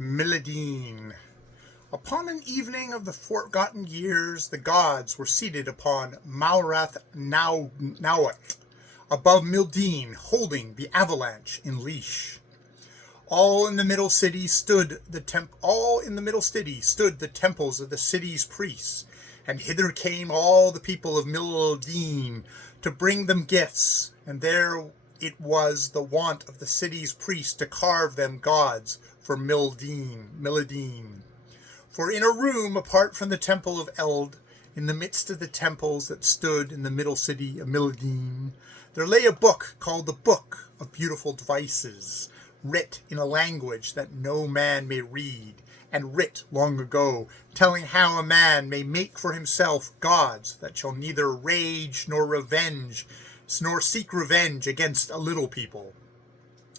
Mldn. Upon an evening of the forgotten years, the gods were seated upon Mawrath Nawat, above Mldn, holding the avalanche in leash. All in the middle city stood the temples of the city's priests, and hither came all the people of Mldn to bring them gifts, and there it was the wont of the city's priests to carve them gods for Mldn. For in a room apart from the temple of Eld, in the midst of the temples that stood in the middle city of Mldn, there lay a book called the Book of Beautiful Devices, writ in a language that no man may read, and writ long ago, telling how a man may make for himself gods that shall neither rage nor seek revenge against a little people.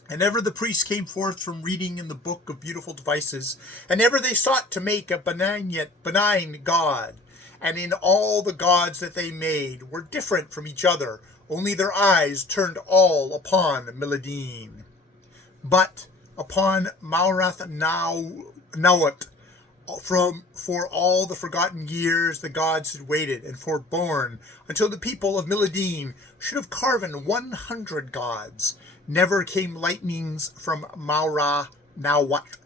And ever the priests came forth from reading in the Book of Beautiful Devices, and ever they sought to make a benign god, and in all the gods that they made were different from each other, only their eyes turned all upon Mldn. But upon Mawrath Nawat, for all the forgotten years the gods had waited and forborne until the people of Mldn should have carven 100 gods. Never came lightnings from Mawrath Nawat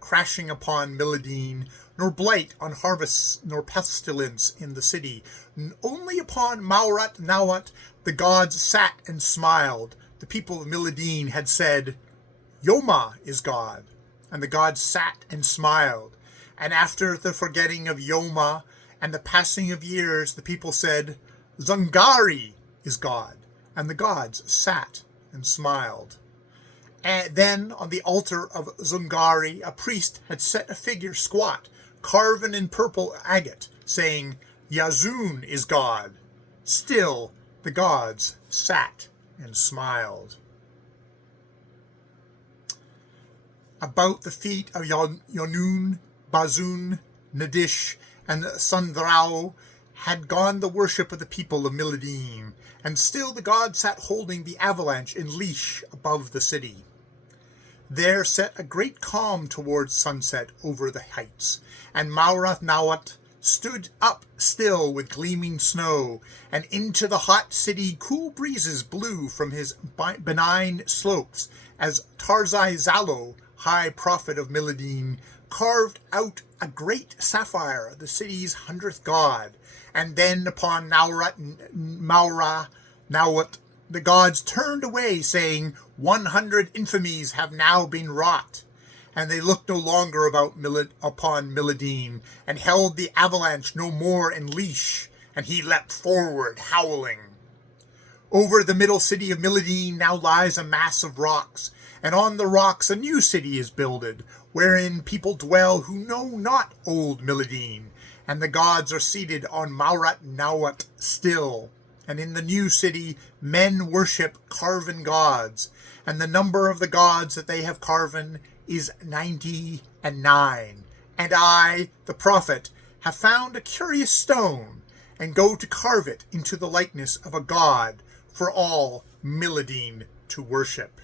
crashing upon Mldn, nor blight on harvests, nor pestilence in the city. Only upon Mawrath Nawat the gods sat and smiled. The people of Mldn had said, Yoma is God, and the gods sat and smiled. And after the forgetting of Yoma and the passing of years, the people said, Zungari is God, and the gods sat and smiled. And then on the altar of Zungari, a priest had set a figure squat, carven in purple agate, saying, Yazun is God. Still the gods sat and smiled. About the feet of Yonun, Bazun, Nadish, and Sundrao had gone the worship of the people of Mldn, and still the gods sat holding the avalanche in leash above the city. There set a great calm towards sunset over the heights, and Mawrath Nawat stood up still with gleaming snow, and into the hot city cool breezes blew from his benign slopes, as Tarzai Zalo, high prophet of Mldn, carved out a great sapphire, the city's 100th god. And then upon Mawrath Nawat the gods turned away, saying, 100 infamies have now been wrought. And they looked no longer upon Mldn, and held the avalanche no more in leash, and he leapt forward, howling. Over the middle city of Mldn now lies a mass of rocks, and on the rocks a new city is builded, wherein people dwell who know not old Mldn, and the gods are seated on Mawrath Nawat still. And in the new city men worship carven gods, and the number of the gods that they have carven is 99. And I, the prophet, have found a curious stone, and go to carve it into the likeness of a god for all Mldn to worship.